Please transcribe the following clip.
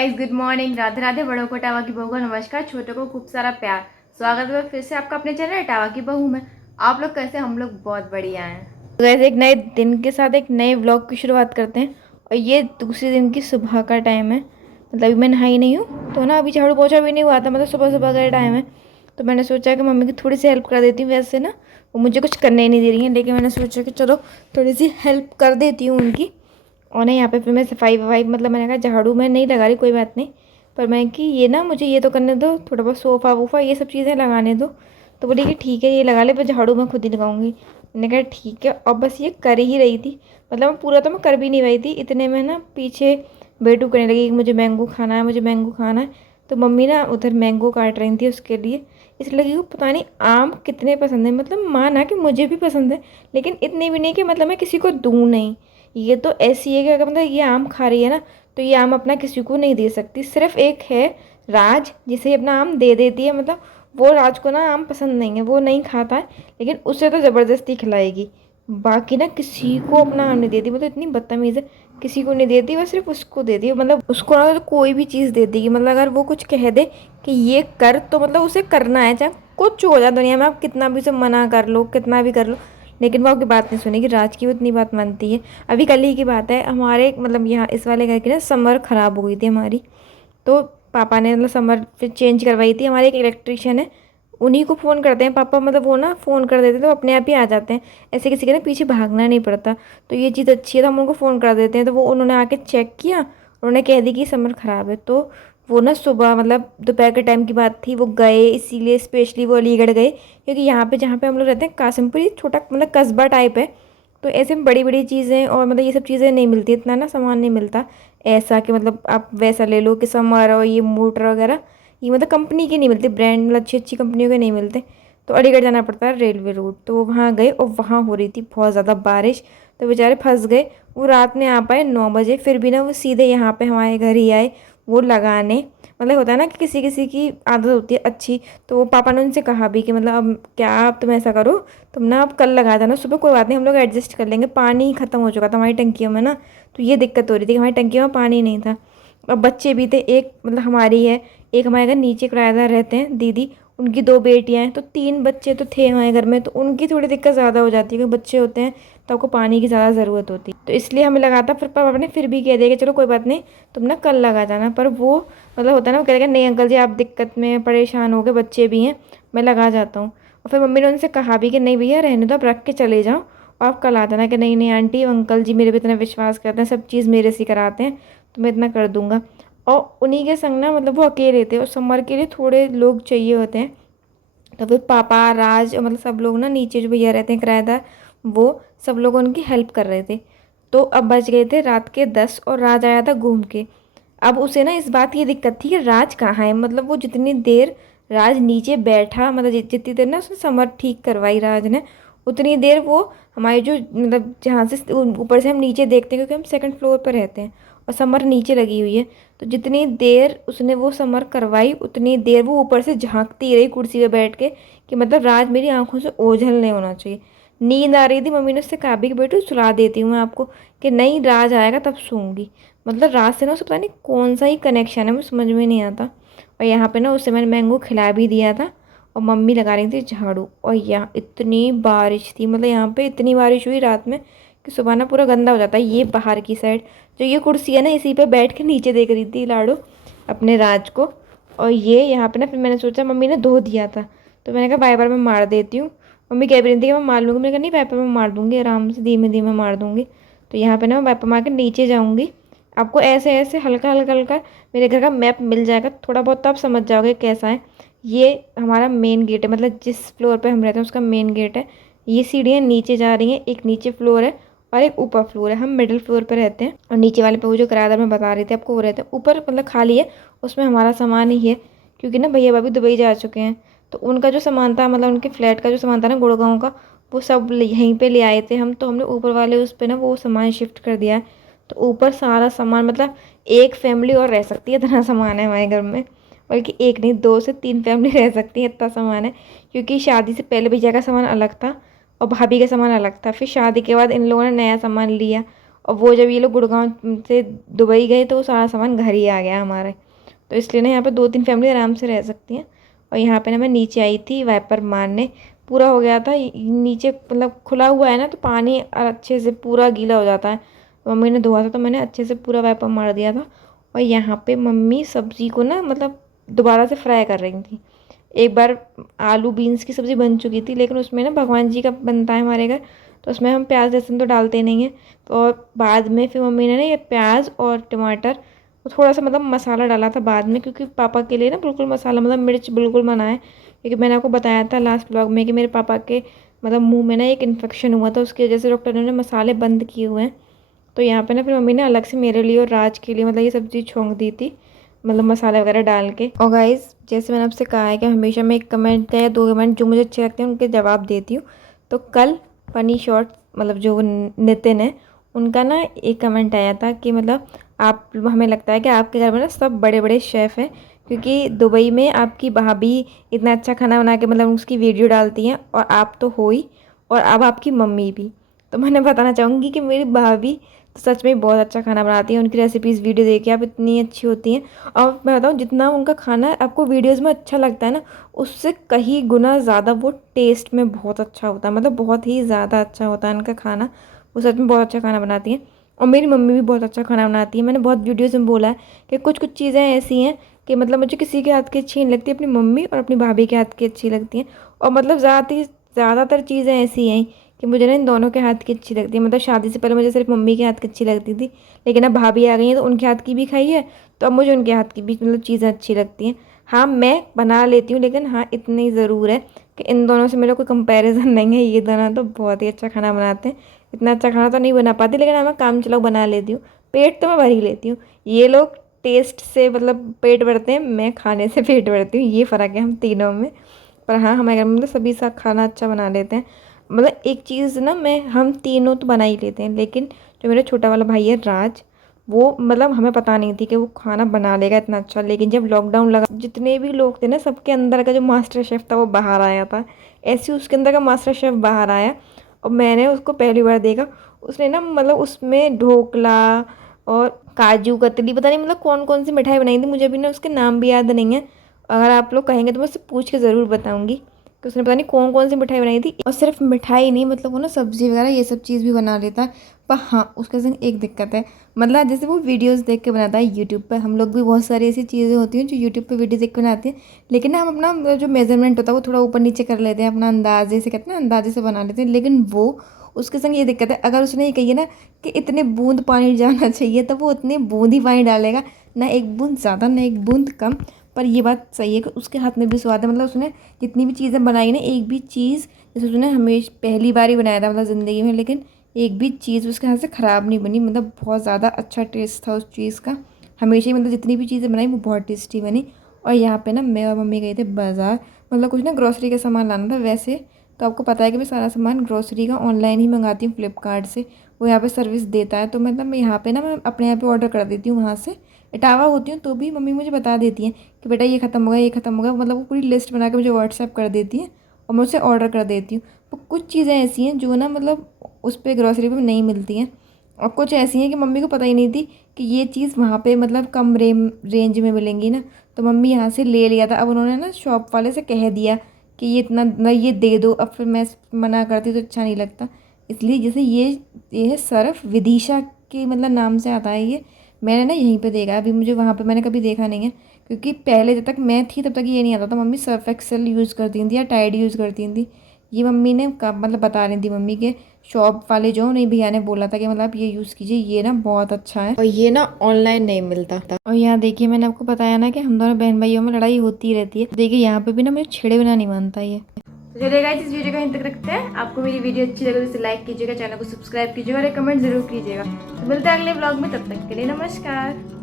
Guys, good morning. Radhe Radhe. बड़ों को tower की बहू का नमस्कार, छोटों को खूब सारा प्यार। स्वागत है फिर से आपका अपने चैनल टावा की बहू में। आप लोग कैसे? हम लोग बहुत बढ़िया हैं। तो गाइस, एक नए दिन के साथ एक नए व्लॉग की शुरुआत करते हैं। और ये दूसरे दिन की सुबह का टाइम है। मतलब अभी मैं नहाई नहीं हूँ तो ना अभी झाड़ू पोछा भी नहीं हुआ था। मतलब सुबह सुबह का टाइम है तो मैंने सोचा कि मम्मी की थोड़ी सी हेल्प कर देती हूँ। वैसे ना वो मुझे कुछ करने ही नहीं दे रही है, लेकिन मैंने सोचा कि चलो थोड़ी सी हेल्प कर देती हूँ उनकी। और ना यहाँ पे फिर मैं सफाई वफाई, मतलब मैंने कहा झाड़ू मैं नहीं लगा रही, कोई बात नहीं, पर मैं कि ये ना मुझे ये तो करने दो, थोड़ा बहुत सोफ़ा वूफ़ा ये सब चीज़ें लगाने दो। तो बोली कि ठीक है ये लगा ले, पर झाड़ू मैं खुद ही लगाऊंगी। मैंने कहा ठीक है। और बस ये कर ही रही थी, मतलब पूरा तो मैं कर भी नहीं रही थी। इतने में ना पीछे बेटू करने लगी कि मुझे मैंगो खाना है, मुझे मैंगो खाना है। तो मम्मी ना उधर मैंगो काट रही थी उसके लिए। इसलिए लगी को पता नहीं आम कितने पसंद है। मतलब माना कि मुझे भी पसंद है, लेकिन इतने भी नहीं कि मतलब मैं किसी को दूँ नहीं। ये तो ऐसी है कि अगर मतलब ये आम खा रही है ना, तो ये आम अपना किसी को नहीं दे सकती। सिर्फ एक है राज, जिसे अपना आम दे देती है। मतलब वो राज को ना आम पसंद नहीं है, वो नहीं खाता है, लेकिन उसे तो ज़बरदस्ती खिलाएगी। बाकी ना किसी को अपना आम नहीं देती। मतलब इतनी बदतमीज़ है, किसी को नहीं देती, वो सिर्फ उसको देती है। मतलब उसको ना तो कोई भी चीज़ दे देगी। मतलब अगर वो कुछ कह दे कि ये कर, तो मतलब उसे करना है, चाहे कुछ हो जाए दुनिया में। आप कितना भी उसे मना कर लो, कितना भी कर लो, लेकिन वो आपकी बात नहीं सुनेगी। राज की वो इतनी बात मानती है। अभी कल ही की बात है, हमारे मतलब यहाँ इस वाले घर की ना समर ख़राब हो गई थी हमारी। तो पापा ने मतलब समर फिर चेंज करवाई थी। हमारे एक इलेक्ट्रिशियन है, उन्हीं को फ़ोन करते हैं पापा। मतलब वो ना फ़ोन कर देते हैं तो अपने आप ही आ जाते हैं। ऐसे किसी के ना पीछे भागना नहीं पड़ता। तो ये चीज़ अच्छी है, तो हम उनको फ़ोन कर देते हैं। तो वो उन्होंने आके चेक किया, उन्होंने कह दी कि समर ख़राब है। तो वो ना सुबह, मतलब दोपहर के टाइम की बात थी, वो गए, इसीलिए स्पेशली वो अलीगढ़ गए, क्योंकि यहाँ पे जहाँ पे हम लोग रहते हैं कासिमपुर, ये छोटा मतलब कस्बा टाइप है। तो ऐसे में बड़ी बड़ी चीज़ें और मतलब ये सब चीज़ें नहीं मिलती, इतना ना सामान नहीं मिलता ऐसा कि मतलब आप वैसा ले लो कि समर और ये मोटर वगैरह, ये मतलब कंपनी की नहीं मिलती, ब्रांड मतलब अच्छी अच्छी कंपनियों के नहीं मिलते। तो अलीगढ़ जाना पड़ता है रेलवे रूट। तो वो वहाँ गए और वहाँ हो रही थी बहुत ज़्यादा बारिश। तो बेचारे फंस गए। वो रात में आ पाए 9 बजे, फिर भी ना वो सीधे यहाँ पे हमारे घर ही आए वो लगाने। मतलब होता है ना कि किसी किसी की आदत होती है अच्छी। तो वो पापा ने उनसे कहा भी कि मतलब अब क्या, अब तुम ऐसा करो, तुम ना अब कल लगा देना सुबह, कोई बात नहीं हम लोग एडजस्ट कर लेंगे। पानी ही ख़त्म हो चुका था हमारी टंकियों में ना, तो ये दिक्कत हो रही थी कि हमारी टंकियों में पानी नहीं था। और बच्चे भी थे, एक मतलब हमारी है, एक हमारे घर नीचे किराएदार रहते हैं दीदी, उनकी 2 बेटियां हैं। तो 3 बच्चे तो थे हमारे घर में, तो उनकी थोड़ी दिक्कत ज़्यादा हो जाती है, क्योंकि बच्चे होते हैं तो आपको पानी की ज़्यादा ज़रूरत होती है। तो इसलिए हमें लगा था, फिर पापा ने फिर भी कह दिया कि चलो कोई बात नहीं, तुम ना कल लगा जाना। पर वो मतलब होता है ना, वो कह रहे नहीं अंकल जी आप दिक्कत में परेशान हो गए, बच्चे भी हैं, मैं लगा जाता हूँ। और फिर मम्मी ने उनसे कहा भी कि नहीं भैया रहने दो, आप रख के चले जाओ और आप कल आ जाना। कि नहीं नहीं आंटी, अंकल जी मेरे पे इतना विश्वास करते हैं, सब चीज़ मेरे से कराते हैं, तो मैं इतना कर दूंगा। और उन्हीं के संग ना मतलब वो अकेले थे, और समर के लिए थोड़े लोग चाहिए होते हैं। तो फिर पापा, राज, मतलब सब लोग ना नीचे जो भैया रहते हैं किराएदार, वो सब लोग उनकी हेल्प कर रहे थे। तो अब बज गए थे रात के 10 और राज आया था घूम के। अब उसे ना इस बात की दिक्कत थी कि राज कहाँ है। मतलब वो जितनी देर राज नीचे बैठा, मतलब जितनी देर ना उसने समर ठीक करवाई राज ने, उतनी देर वो हमारी जो मतलब जहाँ से ऊपर से हम नीचे देखते हैं, क्योंकि हम सेकंड फ्लोर पर रहते हैं और समर नीचे लगी हुई है। तो जितनी देर उसने वो समर करवाई, उतनी देर वो ऊपर से झांकती रही कुर्सी पे बैठ के कि मतलब राज मेरी आंखों से ओझल नहीं होना चाहिए। नींद आ रही थी, मम्मी ने उससे कहा भी कि बेटू सुला देती हूँ मैं आपको, कि नहीं राज आएगा तब सोऊंगी। मतलब राज से ना उसे पता नहीं कौन सा ही कनेक्शन है, मुझे समझ में नहीं आता। और यहाँ पे ना उससे मैंने मैंगो खिला भी दिया था, और मम्मी लगा रही थी झाड़ू। और यहाँ इतनी बारिश थी, मतलब यहाँ पे इतनी बारिश हुई रात में कि सुबह ना पूरा गंदा हो जाता है। ये बाहर की साइड जो ये कुर्सी है ना, इसी पे बैठ के नीचे देख रही थी लाडो अपने राज को। और ये यहाँ पे ना फिर मैंने सोचा, मम्मी ने धो दिया था तो मैंने कहा वाइपर में मार देती हूँ। मम्मी कह भी रही थी कि मैं मार लूँगी, मैंने कहा नहीं वाइपर में मार दूँगी, आराम से धीमे धीमे मार दूँगी। तो यहाँ पे ना मैं वाइपर मार के नीचे जाऊँगी। आपको ऐसे ऐसे हल्का हल्का हल्का मेरे घर का मैप मिल जाएगा, थोड़ा बहुत तो आप समझ जाओगे कैसा है। ये हमारा मेन गेट है, मतलब जिस फ्लोर पे हम रहते हैं उसका मेन गेट है। ये सीढ़ियाँ नीचे जा रही हैं, एक नीचे फ्लोर है और एक ऊपर फ्लोर है। हम मिडिल फ्लोर पे रहते हैं, और नीचे वाले पे वो जो किराएदार मैं बता रही थी आपको वो रहते हैं। ऊपर मतलब खाली है, उसमें हमारा सामान ही है, क्योंकि ना भैया भाभी दुबई जा चुके हैं। तो उनका जो सामान था, मतलब उनके फ्लैट का जो सामान था ना गुड़गांव का, वो सब यहीं पे ले आए थे हम। तो हमने ऊपर वाले उस पे ना वो सामान शिफ्ट कर दिया है। तो ऊपर सारा सामान, मतलब एक फैमिली और रह सकती है, इतना सामान है हमारे घर में। बल्कि एक नहीं, 2 से 3 फैमिली रह सकती है, इतना सामान है। क्योंकि शादी से पहले भैया का सामान अलग था और भाभी का सामान अलग था, फिर शादी के बाद इन लोगों ने नया सामान लिया। और वो जब ये लोग गुड़गांव से दुबई गए तो वो सारा सामान घर ही आ गया हमारे। तो इसलिए ना यहाँ पे 2-3 फैमिली आराम से रह सकती हैं। और यहाँ पे ना मैं नीचे आई थी वाइपर मारने, पूरा हो गया था नीचे, मतलब खुला हुआ है ना तो पानी अच्छे से पूरा गीला हो जाता है। तो मम्मी ने धोआ था तो मैंने अच्छे से पूरा वाइपर मार दिया था। और यहाँ पे मम्मी सब्ज़ी को ना मतलब दोबारा से फ्राई कर रही थी। एक बार आलू बीन्स की सब्ज़ी बन चुकी थी, लेकिन उसमें ना भगवान जी का बनता है हमारे घर, तो उसमें हम प्याज लहसुन तो डालते नहीं हैं। तो और बाद में फिर मम्मी ने ना ये प्याज और टमाटर और थोड़ा सा मतलब मसाला डाला था बाद में, क्योंकि पापा के लिए ना बिल्कुल मसाला मतलब मिर्च बिल्कुल मना है। क्योंकि मैंने आपको बताया था लास्ट ब्लॉग में कि मेरे पापा के मतलब मुंह में ना एक इन्फेक्शन हुआ था, उसकी वजह से डॉक्टर ने मसाले बंद किए हुए हैं। तो यहाँ पे ना फिर मम्मी ने अलग से मेरे लिए और राज के लिए मतलब ये सब्ज़ी छोंक दी थी, मतलब मसाले वगैरह डाल के। और गाइस जैसे मैंने आपसे कहा है कि हमेशा मैं एक कमेंट या 2 कमेंट जो मुझे अच्छे लगते हैं उनके जवाब देती हूँ। तो कल फनी शॉर्ट मतलब जो नितिन है उनका ना एक कमेंट आया था कि मतलब आप, हमें लगता है कि आपके घर में ना सब बड़े बड़े शेफ़ हैं, क्योंकि दुबई में आपकी भाभी इतना अच्छा खाना बना के मतलब उसकी वीडियो डालती हैं, और आप तो हो ही, और अब आपकी मम्मी भी। तो मैंने बताना चाहूँगी कि मेरी भाभी तो सच में बहुत अच्छा खाना बनाती हैं। उनकी रेसिपीज़ वीडियो देख के आप इतनी अच्छी होती हैं। और मैं बताऊँ जितना उनका खाना आपको वीडियोज़ में अच्छा लगता है ना, उससे कहीं गुना ज़्यादा वो टेस्ट में बहुत अच्छा होता है, मतलब बहुत ही ज़्यादा अच्छा होता है उनका खाना। वो सच में बहुत अच्छा खाना बनाती हैं। और मेरी मम्मी भी बहुत अच्छा खाना बनाती है। मैंने बहुत वीडियोज़ में बोला है कि कुछ कुछ चीज़ें ऐसी हैं कि मतलब मुझे किसी के हाथ की अच्छी नहीं लगती, अपनी मम्मी और अपनी भाभी के हाथ की अच्छी लगती हैं। और मतलब ज़्यादातर चीज़ें ऐसी हैं कि मुझे ना इन दोनों के हाथ की अच्छी लगती है। मतलब शादी से पहले मुझे सिर्फ मम्मी के हाथ की अच्छी लगती थी, लेकिन अब भाभी आ गई हैं तो उनके हाथ की भी खाई है, तो अब मुझे उनके हाथ की भी मतलब चीज़ें अच्छी लगती हैं। हाँ मैं बना लेती हूँ, लेकिन हाँ इतनी ज़रूर है कि इन दोनों से मेरा कोई कंपैरिजन नहीं है। ये दोनों तो बहुत ही अच्छा खाना बनाते हैं। इतना अच्छा खाना तो नहीं बना पाती, लेकिन हाँ मैं काम चलाओ बना लेती हूँ। पेट तो मैं भर ही लेती हूँ। ये लोग टेस्ट से मतलब पेट भरते हैं, मैं खाने से पेट भरती हूँ। ये फ़र्क है हम तीनों में। पर हाँ हमारे घर में मतलब सभी सा खाना अच्छा बना लेते हैं। मतलब एक चीज़ ना मैं, हम तीनों तो बना ही लेते हैं, लेकिन जो मेरा छोटा वाला भाई है राज, वो मतलब हमें पता नहीं थी कि वो खाना बना लेगा इतना अच्छा। लेकिन जब लॉकडाउन लगा जितने भी लोग थे ना, सबके अंदर का जो मास्टर शेफ़ था वो बाहर आया था। ऐसे ही उसके अंदर का मास्टर शेफ़ बाहर आया और मैंने उसको पहली बार देखा। उसने ना मतलब उसमें ढोकला और काजू कतली पता नहीं मतलब कौन कौन सी मिठाई बनाई थी, मुझे अभी ना उसके नाम भी याद नहीं है। अगर आप लोग कहेंगे तो मैं उससे पूछ के ज़रूर बताऊँगी कि उसने पता नहीं कौन कौन सी मिठाई बनाई थी। और सिर्फ मिठाई नहीं, मतलब वो ना सब्ज़ी वगैरह ये सब चीज़ भी बना लेता है। पर हाँ उसके संग एक दिक्कत है, मतलब जैसे वो वीडियोस देख के बनाता है यूट्यूब पर, हम लोग भी बहुत सारी ऐसी चीज़ें होती हैं जो यूट्यूब पे वीडियो देख के बनाते हैं, लेकिन ना हम अपना जो मेजरमेंट होता है वो थोड़ा ऊपर नीचे कर लेते हैं, अपना अंदाजे से कहते हैं ना, अंदाजे से बना लेते हैं। लेकिन वो उसके संग ये दिक्कत है, अगर उसने ये कही है ना कि इतने बूंद पानी जाना चाहिए तो वो उतनी बूंद ही पानी डालेगा, ना एक बूंद ज़्यादा ना एक बूंद कम। पर ये बात सही है कि उसके हाथ में भी स्वाद है। मतलब उसने जितनी भी चीज़ें बनाई ना, एक भी चीज़ जैसे उसने हमेशा पहली बार ही बनाया था मतलब ज़िंदगी में, लेकिन एक भी चीज़ उसके हाथ से ख़राब नहीं बनी। मतलब बहुत ज़्यादा अच्छा टेस्ट था उस चीज़ का हमेशा ही, मतलब जितनी भी चीज़ें बनाई वो बहुत टेस्टी बनी। और यहाँ पे ना मैं और मम्मी गए थे बाज़ार, मतलब कुछ ना ग्रॉसरी का सामान लाना था। वैसे तो आपको पता है कि मैं सारा सामान ग्रॉसरी का ऑनलाइन ही मंगाती हूँ फ्लिपकार्ट से, वो यहाँ पे सर्विस देता है। तो मतलब मैं यहाँ पे ना मैं अपने यहाँ पे ऑर्डर कर देती हूँ वहाँ से। इटावा होती हूँ तो भी मम्मी मुझे बता देती हैं कि बेटा ये ख़त्म होगा ये ख़त्म होगा, मतलब वो पूरी लिस्ट बना के मुझे व्हाट्सएप कर देती हैं और मैं उसे ऑर्डर कर देती हूँ। तो कुछ चीज़ें ऐसी हैं जो ना मतलब उस पर ग्रॉसरी पर नहीं मिलती हैं, और कुछ ऐसी हैं कि मम्मी को पता ही नहीं थी कि ये चीज़ वहाँ पे मतलब कम रेंज में मिलेंगी ना, तो मम्मी यहाँ से ले लिया था। अब उन्होंने ना शॉप वाले से कह दिया कि ये इतना ना ये दे दो। अब फिर मैं मना करती तो अच्छा नहीं लगता, इसलिए जैसे ये है सर्फ विदिशा के मतलब नाम से आता है ये। मैंने ना यहीं पे देखा है, अभी मुझे वहाँ पे मैंने कभी देखा नहीं है, क्योंकि पहले जब तक मैं थी तब तक ये नहीं आता था। मम्मी सर्फ एक्सेल यूज़ करती थी या टाइड यूज़ करती थी। ये मम्मी ने मतलब बता रही थी मम्मी के शॉप वाले जो नहीं भैया ने बोला था कि मतलब आप ये यूज़ कीजिए, ये ना बहुत अच्छा है और ये ना ऑनलाइन नहीं मिलता। और यहाँ देखिए मैंने आपको बताया ना कि हम दोनों बहन भाइयों में लड़ाई होती रहती है। देखिए यहाँ पे भी ना मुझे छेड़े बिना नहीं मानता ये। तो चलिए गाइस इस वीडियो को यहीं तक रखते हैं। आपको मेरी वीडियो अच्छी लगे तो इसे लाइक कीजिएगा, चैनल को सब्सक्राइब कीजिएगा और एक कमेंट जरूर कीजिएगा। तो मिलते हैं अगले ब्लॉग में, तब तक के लिए नमस्कार।